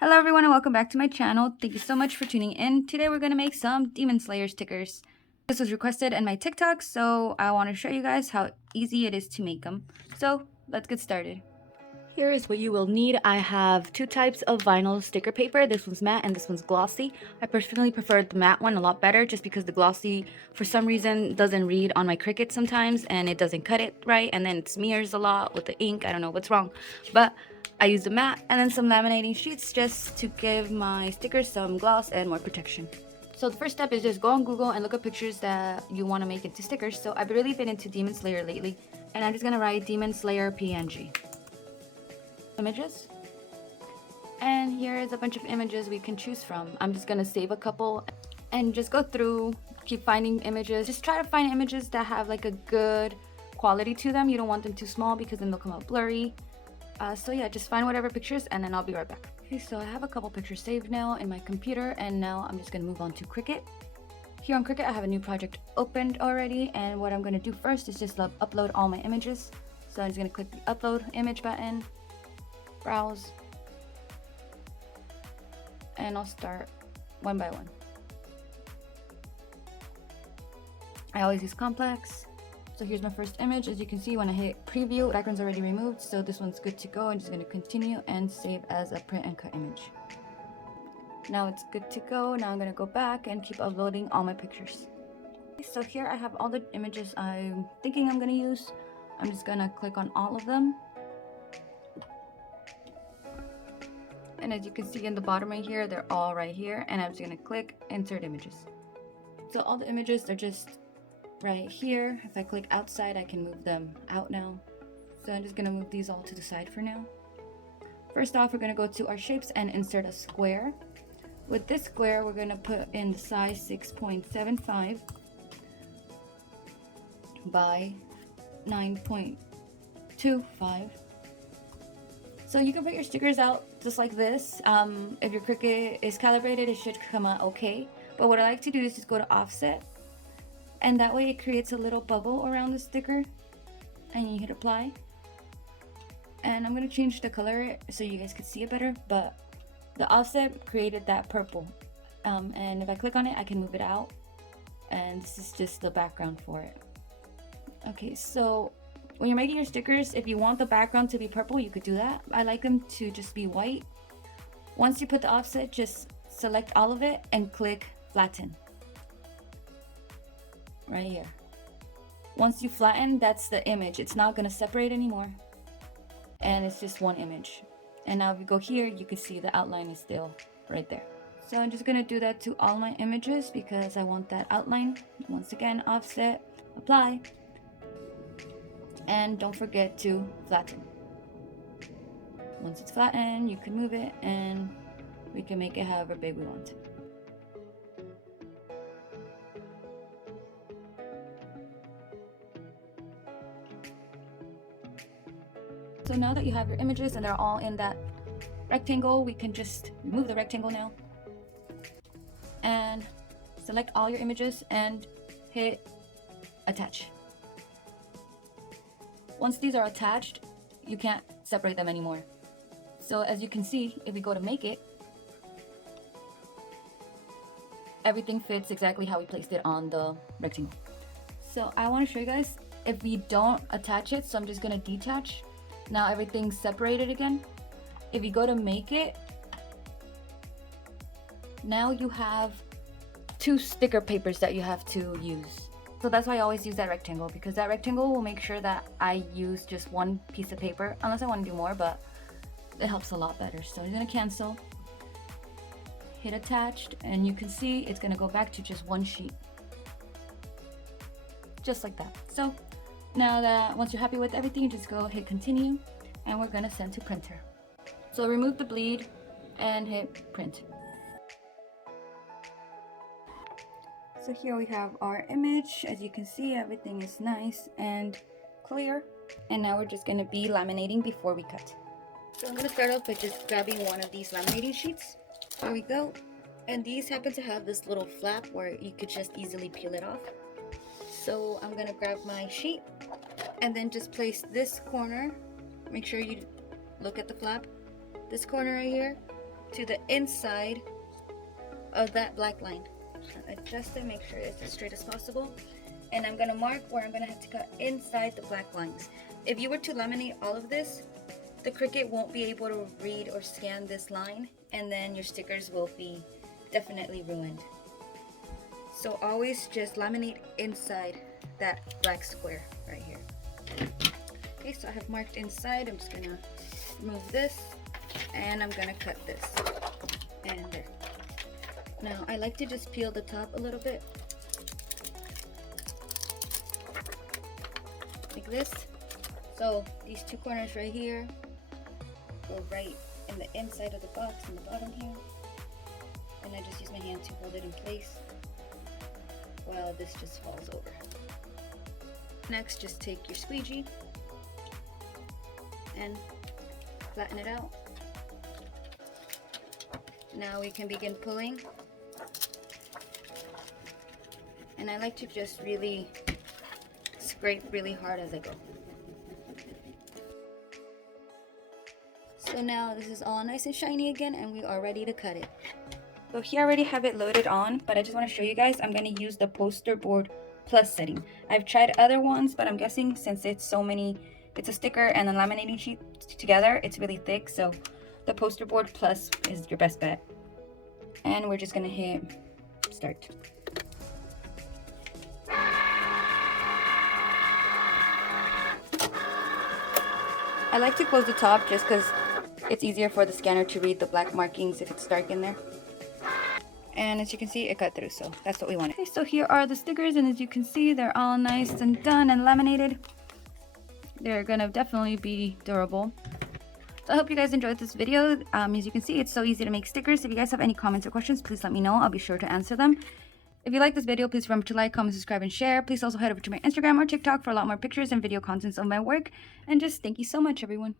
Hello everyone and welcome back to my channel. Thank you so much for tuning in. Today we're going to make some Demon Slayer stickers. This was requested in my TikTok, so I want to show you guys how easy it is to make them. So let's get started. Here is what you will need. I have two types of vinyl sticker paper. This one's matte and this one's glossy. I personally prefer the matte one a lot better just because the glossy for some reason doesn't read on my Cricut sometimes and it doesn't cut it right and then it smears a lot with the ink. I don't know what's wrong, but I use the matte and then some laminating sheets just to give my stickers some gloss and more protection. So the first step is just go on Google and look up pictures that you want to make into stickers. So I've really been into Demon Slayer lately and I'm just going to write Demon Slayer PNG. Images, and here is a bunch of images we can choose from. I'm just gonna save a couple and just go through, keep finding images. Just try to find images that have like a good quality to them. You don't want them too small because then they'll come out blurry. So yeah, just find whatever pictures and then I'll be right back. Okay, so I have a couple pictures saved now in my computer and now I'm just gonna move on to Cricut. Here on Cricut I have a new project opened already, and what I'm gonna do first is just upload all my images. So I'm just gonna click the upload image button, browse, and I'll start one by one. I always use complex. So here's my first image. As you can see, when I hit preview, background's already removed, so this one's good to go. I'm just going to continue and save as a print and cut image. Now it's good to go. Now I'm going to go back and keep uploading all my pictures. So here I have all the images I'm thinking I'm going to use. I'm just going to click on all of them. And as you can see in the bottom right here, they're all right here, and I'm just gonna click insert images. So all the images are just right here. If I click outside, I can move them out now. So I'm just gonna move these all to the side for now. First off, we're gonna go to our shapes and insert a square. With this square, we're gonna put in the size 6.75 by 9.25. So you can put your stickers out just like this. If your Cricut is calibrated, it should come out okay. But what I like to do is just go to offset, and that way it creates a little bubble around the sticker, and you hit apply. And I'm gonna change the color so you guys can see it better, but the offset created that purple. And if I click on it, I can move it out, and this is just the background for it. Okay, so when you're making your stickers, if you want the background to be purple, you could do that. I like them to just be white. Once you put the offset, just select all of it and click flatten. Right here. Once you flatten, that's the image. It's not gonna separate anymore. And it's just one image. And now if you go here, you can see the outline is still right there. So I'm just gonna do that to all my images because I want that outline. Once again, offset, apply. And don't forget to flatten. Once it's flattened, you can move it and we can make it however big we want. So now that you have your images and they're all in that rectangle, we can just remove the rectangle now and select all your images and hit attach. Once these are attached, you can't separate them anymore. So as you can see, if we go to make it, everything fits exactly how we placed it on the rectangle. So I want to show you guys if we don't attach it, so I'm just going to detach. Now everything's separated again. If you go to make it, now you have two sticker papers that you have to use. So that's why I always use that rectangle, because that rectangle will make sure that I use just one piece of paper, unless I want to do more, but it helps a lot better. So I'm going to cancel, hit attached, and you can see it's going to go back to just one sheet. Just like that. So now that once you're happy with everything, just go hit continue, and we're going to send to printer. So remove the bleed and hit print. So here we have our image. As you can see, everything is nice and clear. And now we're just going to be laminating before we cut. So I'm going to start off by just grabbing one of these laminating sheets. Here we go. And these happen to have this little flap where you could just easily peel it off. So I'm going to grab my sheet and then just place this corner. Make sure you look at the flap. This corner right here. to the inside of that black line. Adjust it, make sure it's as straight as possible. And I'm gonna mark where I'm gonna have to cut inside the black lines. If you were to laminate all of this, the Cricut won't be able to read or scan this line, and then your stickers will be definitely ruined. So always just laminate inside that black square right here. Okay, so I have marked inside. I'm just gonna remove this and I'm gonna cut this. And there. Now I like to just peel the top a little bit. Like this. So these two corners right here go right in the inside of the box in the bottom here. And I just use my hand to hold it in place while this just falls over. Next, just take your squeegee and flatten it out. Now we can begin pulling. And I like to just really scrape really hard as I go. So now this is all nice and shiny again, and we are ready to cut it. So here I already have it loaded on, but I just want to show you guys, I'm going to use the poster board plus setting. I've tried other ones, but I'm guessing since it's so many, it's a sticker and a laminating sheet together, it's really thick, so the poster board plus is your best bet. And we're just going to hit start. I like to close the top just because it's easier for the scanner to read the black markings if it's dark in there. And as you can see, it cut through, so that's what we wanted. Okay, so here are the stickers, and as you can see, they're all nice and done and laminated. They're gonna definitely be durable. So I hope you guys enjoyed this video. As you can see, it's so easy to make stickers. If you guys have any comments or questions, please let me know. I'll be sure to answer them. If you like this video, please remember to like, comment, subscribe, and share. Please also head over to my Instagram or TikTok for a lot more pictures and video contents of my work. And just thank you so much, everyone.